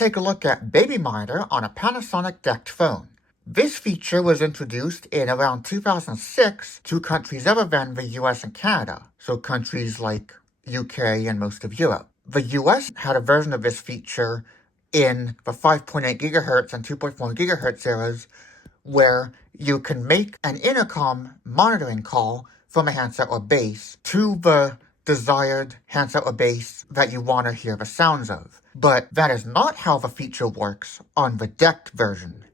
take a look at Baby Monitor on a Panasonic DECT phone. This feature was introduced in around 2006 to countries other than the US and Canada, so countries like UK and most of Europe. The US had a version of this feature in the 5.8 GHz and 2.4 GHz eras, where you can make an intercom monitoring call from a handset or base to the desired handset or base that you want to hear the sounds of. But that is not how the feature works on the DECT version.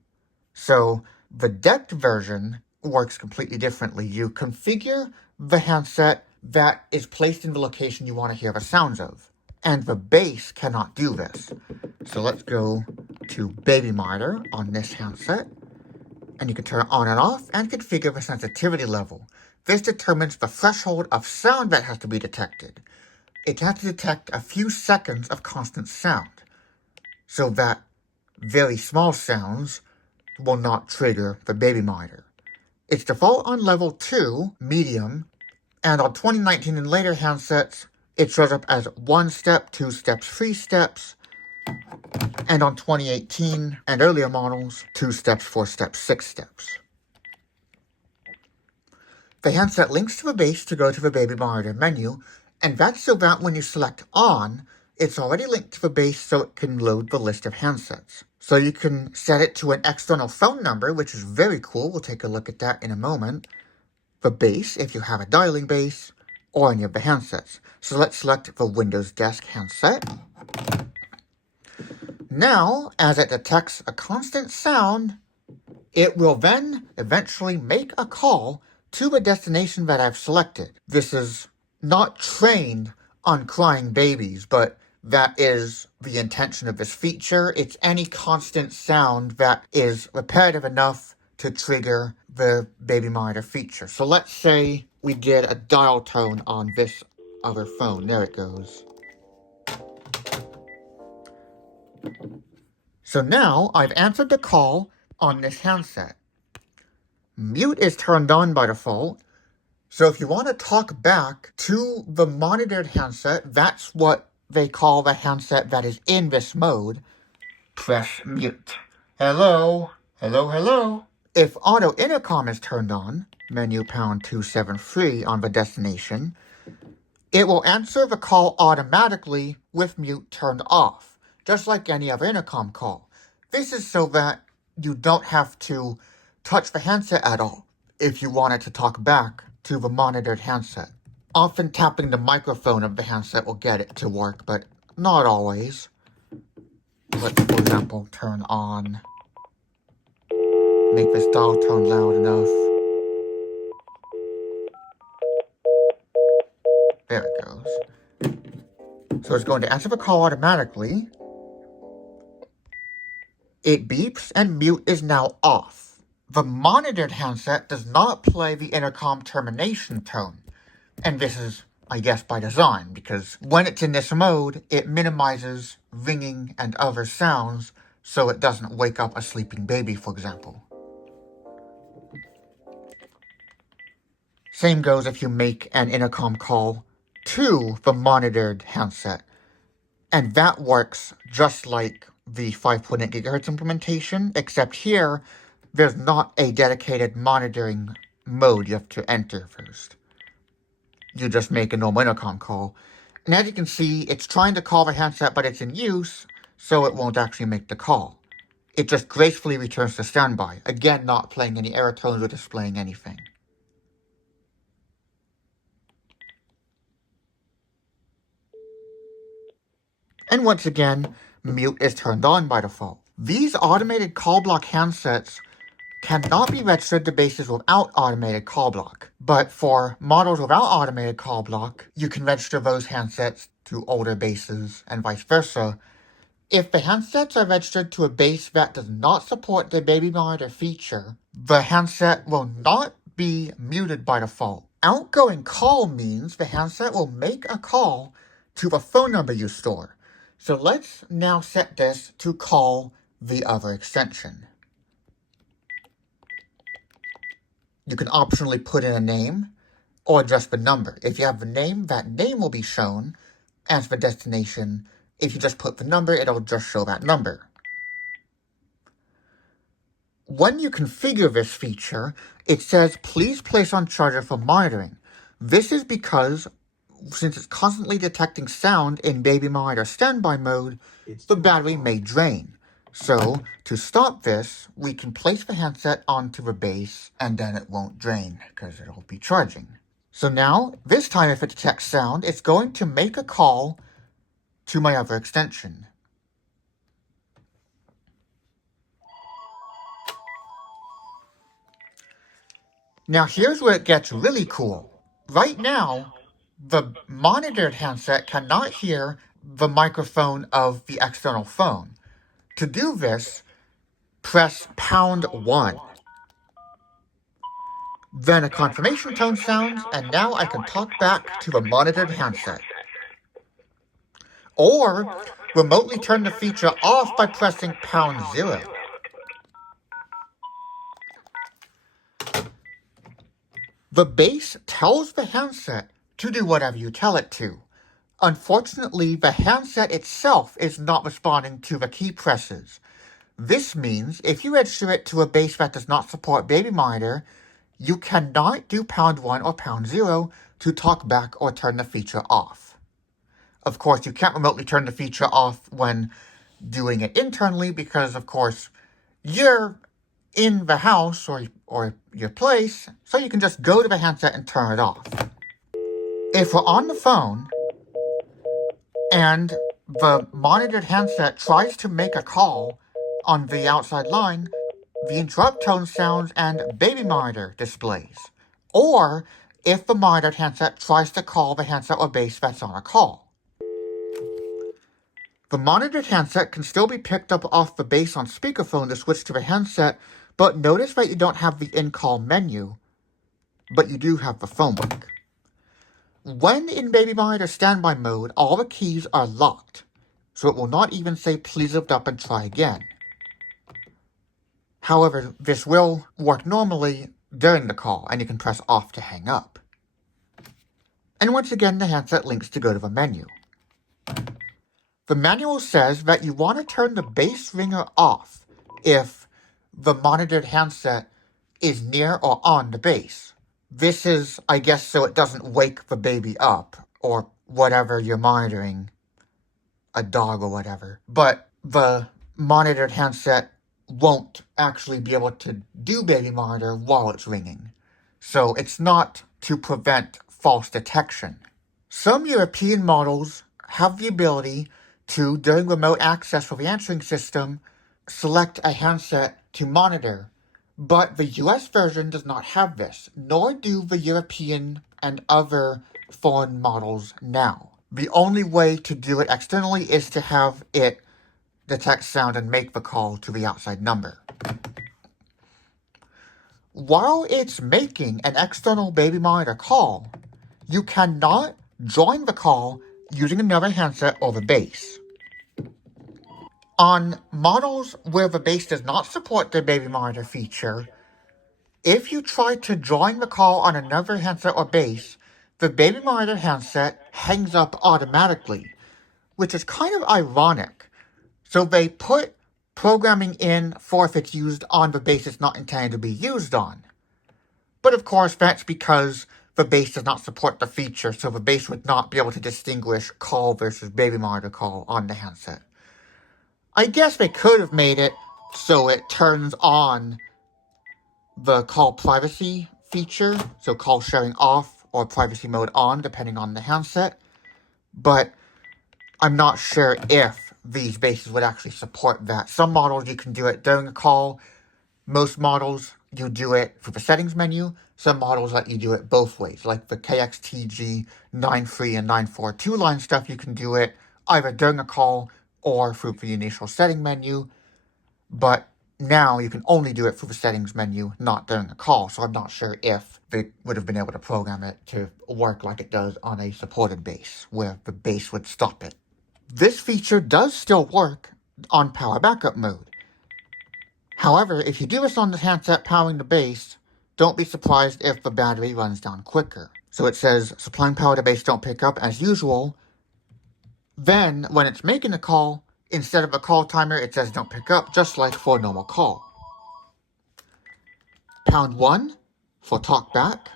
So the DECT version works completely differently. You configure the handset that is placed in the location you want to hear the sounds of, and the base cannot do this. So let's go to Baby Monitor on this handset, and you can turn it on and off and configure the sensitivity level. This determines the threshold of sound that has to be detected. It has to detect a few seconds of constant sound, so that very small sounds will not trigger the Baby Monitor. It's default on level 2, medium, and on 2019 and later handsets, it shows up as 1 step, 2 steps, 3 steps, and on 2018 and earlier models, 2 steps, 4 steps, 6 steps. The handset links to the base to go to the Baby Monitor menu, and that's so that when you select on, it's already linked to the base so it can load the list of handsets. So you can set it to an external phone number, which is very cool. We'll take a look at that in a moment. The base, if you have a dialing base, or any of the handsets. So let's select the Windows Desk handset. Now, as it detects a constant sound, it will then eventually make a call to the destination that I've selected. This is not trained on crying babies, but that is the intention of this feature. It's any constant sound that is repetitive enough to trigger the Baby Monitor feature. So let's say we did a dial tone on this other phone. There it goes. So now I've answered the call on this handset. Mute is turned on by default. So if you want to talk back to the monitored handset, that's what they call the handset that is in this mode, press mute. Hello, hello, hello. If auto intercom is turned on, menu pound 273 on the destination, it will answer the call automatically with mute turned off, just like any other intercom call. This is so that you don't have to touch the handset at all if you want it to talk back to the monitored handset. Often tapping the microphone of the handset will get it to work, but not always. Let's, for example, turn on, make this dial tone loud enough. There it goes. So it's going to answer the call automatically. It beeps and mute is now off. The monitored handset does not play the intercom termination tone. And this is, I guess, by design, because when it's in this mode, it minimizes ringing and other sounds so it doesn't wake up a sleeping baby, for example. Same goes if you make an intercom call to the monitored handset. And that works just like the 5.8 GHz implementation, except here, there's not a dedicated monitoring mode you have to enter first. You just make a normal intercom call. And as you can see, it's trying to call the handset, but it's in use, so it won't actually make the call. It just gracefully returns to standby, again not playing any error tones or displaying anything. And once again, mute is turned on by default. These automated call block handsets cannot be registered to bases without automated call block. But for models without automated call block, you can register those handsets to older bases and vice versa. If the handsets are registered to a base that does not support the Baby Monitor feature, the handset will not be muted by default. Outgoing call means the handset will make a call to the phone number you store. So let's now set this to call the other extension. You can optionally put in a name or just the number. If you have the name, that name will be shown as the destination If you just put the number, it'll just show that number. When you configure this feature, it says, please place on charger for monitoring. This is because, since it's constantly detecting sound in baby monitor standby mode, the battery may drain. So, to stop this, we can place the handset onto the base, and then it won't drain, because it'll be charging. So now, this time if it detects sound, it's going to make a call to my other extension. Now here's where it gets really cool. Right now, the monitored handset cannot hear the microphone of the external phone. To do this, press #1. Then a confirmation tone sounds, and now I can talk back to the monitored handset. Or remotely turn the feature off by pressing #0. The base tells the handset to do whatever you tell it to. Unfortunately, the handset itself is not responding to the key presses. This means if you register it to a base that does not support baby monitor, you cannot do #1 or #0 to talk back or turn the feature off. Of course, you can't remotely turn the feature off when doing it internally because, of course, you're in the house or your place, so you can just go to the handset and turn it off. If we're on the phone and the monitored handset tries to make a call on the outside line, the interrupt tone sounds and baby monitor displays. Or if the monitored handset tries to call the handset or base that's on a call. The monitored handset can still be picked up off the base on speakerphone to switch to the handset, but notice that you don't have the in-call menu, but you do have the phone book. When in baby monitor standby mode, all the keys are locked, so it will not even say please lift up and try again. However, this will work normally during the call, and you can press off to hang up. And once again, the handset links to go to the menu. The manual says that you want to turn the base ringer off if the monitored handset is near or on the base. This is, I guess, so it doesn't wake the baby up, or whatever you're monitoring, a dog or whatever. But the monitored handset won't actually be able to do baby monitor while it's ringing. So it's not to prevent false detection. Some European models have the ability to, during remote access for the answering system, select a handset to monitor. But the US version does not have this, nor do the European and other foreign models now. The only way to do it externally is to have it detect sound and make the call to the outside number. While it's making an external baby monitor call, you cannot join the call using another handset or the base. On models where the base does not support the baby monitor feature, if you try to join the call on another handset or base, the baby monitor handset hangs up automatically, which is kind of ironic. So they put programming in for if it's used on the base it's not intended to be used on. But of course, that's because the base does not support the feature, so the base would not be able to distinguish call versus baby monitor call on the handset. I guess they could have made it so it turns on the call privacy feature, so call sharing off or privacy mode on, depending on the handset. But I'm not sure if these bases would actually support that. Some models you can do it during a call. Most models you do it through the settings menu. Some models let you do it both ways, like the KXTG 9.3 and 9.4.2 line stuff. You can do it either during a call or through the initial setting menu. But now you can only do it through the settings menu, not during a call. So I'm not sure if they would have been able to program it to work like it does on a supported base, where the base would stop it. This feature does still work on power backup mode. However, if you do this on the handset powering the base, don't be surprised if the battery runs down quicker. So it says, supplying power to base don't pick up as usual. Then, when it's making a call, instead of a call timer, it says don't pick up, just like for a normal call. #1 for talk back,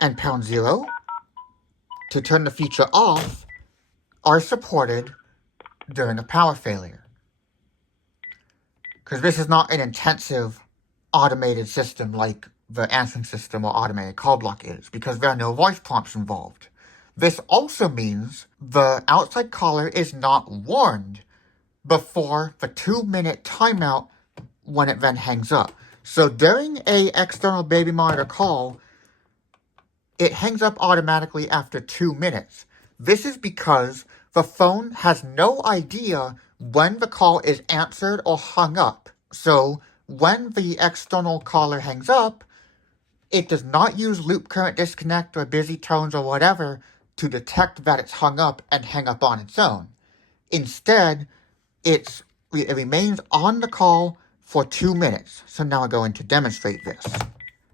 and #0 to turn the feature off are supported during a power failure. Because this is not an intensive automated system like the answering system or automated call block is, because there are no voice prompts involved. This also means the outside caller is not warned before the 2-minute timeout when it then hangs up. So during a external baby monitor call, it hangs up automatically after 2 minutes. This is because the phone has no idea when the call is answered or hung up. So when the external caller hangs up, it does not use loop current disconnect or busy tones or whatever to detect that it's hung up and hang up on its own. Instead, it remains on the call for 2 minutes. So now we're going to demonstrate this.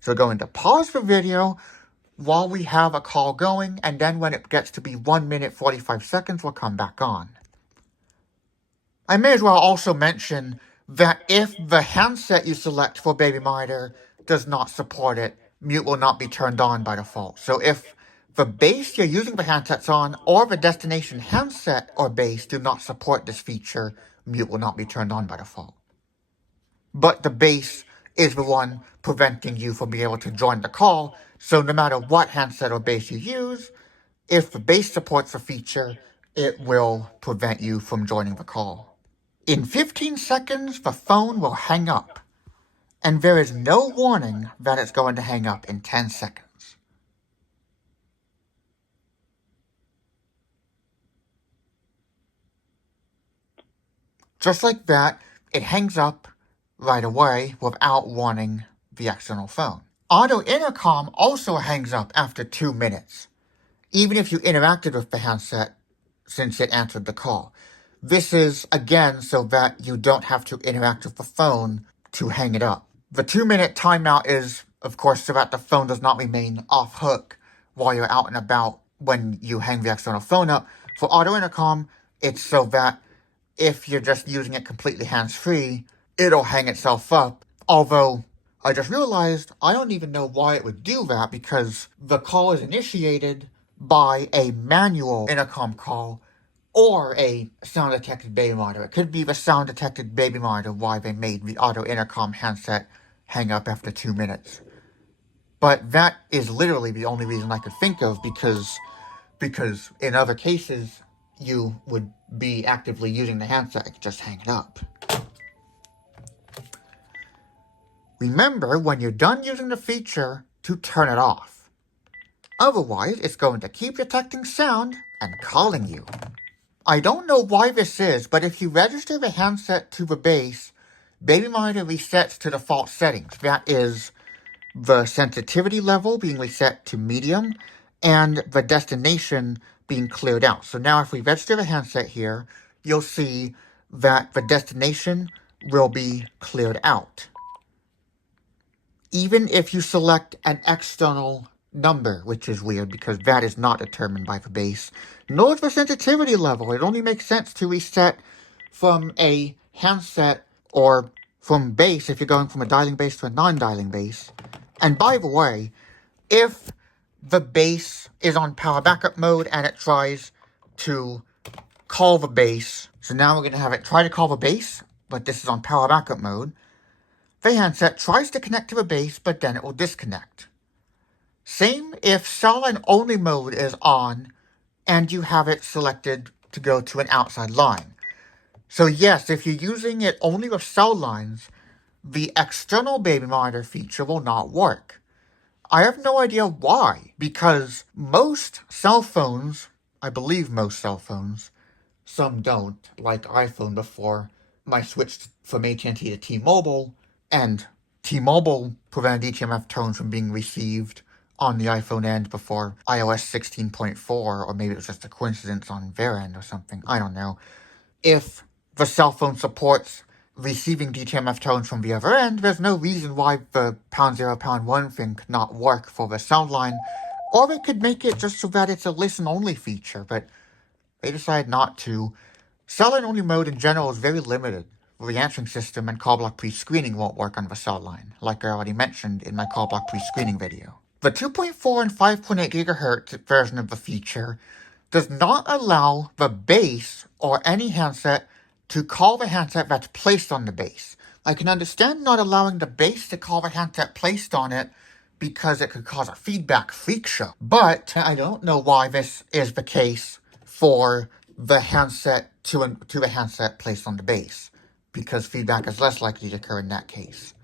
So we're going to pause the video while we have a call going, and then when it gets to be 1 minute 45 seconds, we'll come back on. I may as well also mention that if the handset you select for baby monitor does not support it, mute will not be turned on by default. So if the base you're using the handsets on or the destination handset or base do not support this feature, mute will not be turned on by default. But the base is the one preventing you from being able to join the call, so no matter what handset or base you use, if the base supports a feature, it will prevent you from joining the call. In 15 seconds, the phone will hang up, and there is no warning that it's going to hang up in 10 seconds. Just like that, it hangs up right away without warning the external phone. Auto intercom also hangs up after 2 minutes, even if you interacted with the handset since it answered the call. This is, again, so that you don't have to interact with the phone to hang it up. The 2-minute timeout is, of course, so that the phone does not remain off hook while you're out and about when you hang the external phone up. For auto intercom, it's so that if you're just using it completely hands-free, it'll hang itself up. Although, I just realized I don't even know why it would do that, because the call is initiated by a manual intercom call or a sound-detected baby monitor. It could be the sound-detected baby monitor why they made the auto intercom handset hang up after 2 minutes. But that is literally the only reason I could think of, because in other cases, you would be actively using the handset and just hang it up. Remember, when you're done using the feature, to turn it off. Otherwise, it's going to keep detecting sound and calling you. I don't know why this is, but if you register the handset to the base, baby monitor resets to default settings. That is the sensitivity level being reset to medium and the destination being cleared out. So now if we register the handset here, you'll see that the destination will be cleared out. Even if you select an external number, which is weird because that is not determined by the base, nor is the sensitivity level. It only makes sense to reset from a handset or from base if you're going from a dialing base to a non-dialing base. And by the way, if the base is on power backup mode and it tries to call the base, so now we're going to have it try to call the base, but this is on power backup mode, the handset tries to connect to the base, but then it will disconnect. Same if cell line only mode is on and you have it selected to go to an outside line. So yes, if you're using it only with cell lines, the external baby monitor feature will not work. I have no idea why, because most cell phones, I believe most cell phones, some don't, like iPhone before my switch from AT&T to T-Mobile, and T-Mobile prevented DTMF tones from being received on the iPhone end before iOS 16.4, or maybe it was just a coincidence on their end or something, I don't know. If the cell phone supports receiving DTMF tones from the other end, there's no reason why the #0, #1 thing could not work for the sound line Or they could make it just so that it's a listen-only feature, but they decided not to. Cell-line-only mode in general is very limited. The answering system and call block pre-screening won't work on the cell line, like I already mentioned in my call block pre-screening video. The 2.4 and 5.8 GHz version of the feature does not allow the base or any handset to call the handset that's placed on the base. I can understand not allowing the base to call the handset placed on it because it could cause a feedback freak show. But I don't know why this is the case for the handset to the handset placed on the base, because feedback is less likely to occur in that case.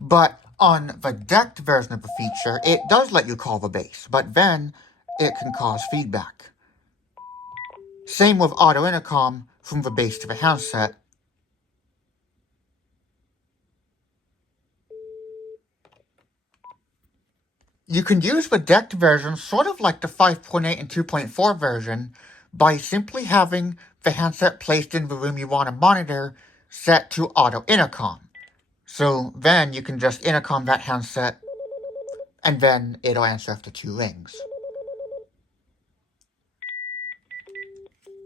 But on the DECT version of the feature, it does let you call the base, but then it can cause feedback. Same with auto intercom from the base to the handset. You can use the DECT version sort of like the 5.8 and 2.4 version by simply having the handset placed in the room you want to monitor set to auto intercom. So then you can just intercom that handset and then it'll answer after 2 rings.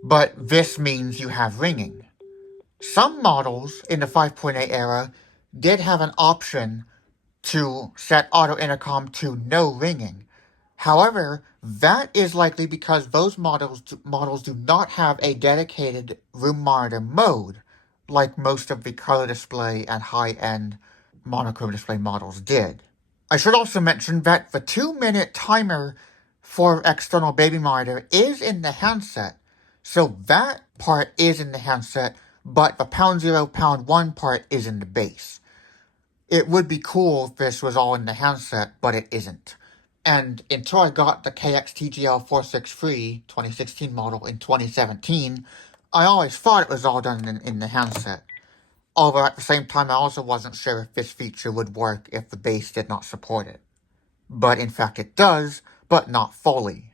But this means you have ringing. Some models in the 5.8 era did have an option to set auto intercom to no ringing. However, that is likely because those models do not have a dedicated room monitor mode, like most of the color display and high-end monochrome display models did. I should also mention that the 2-minute timer for external baby monitor is in the handset, so that part is in the handset, but the #0, #1 part is in the base. It would be cool if this was all in the handset, but it isn't. And until I got the KX-TGL463 2016 model in 2017, I always thought it was all done in the handset. Although at the same time I also wasn't sure if this feature would work if the base did not support it. But in fact it does, but not fully.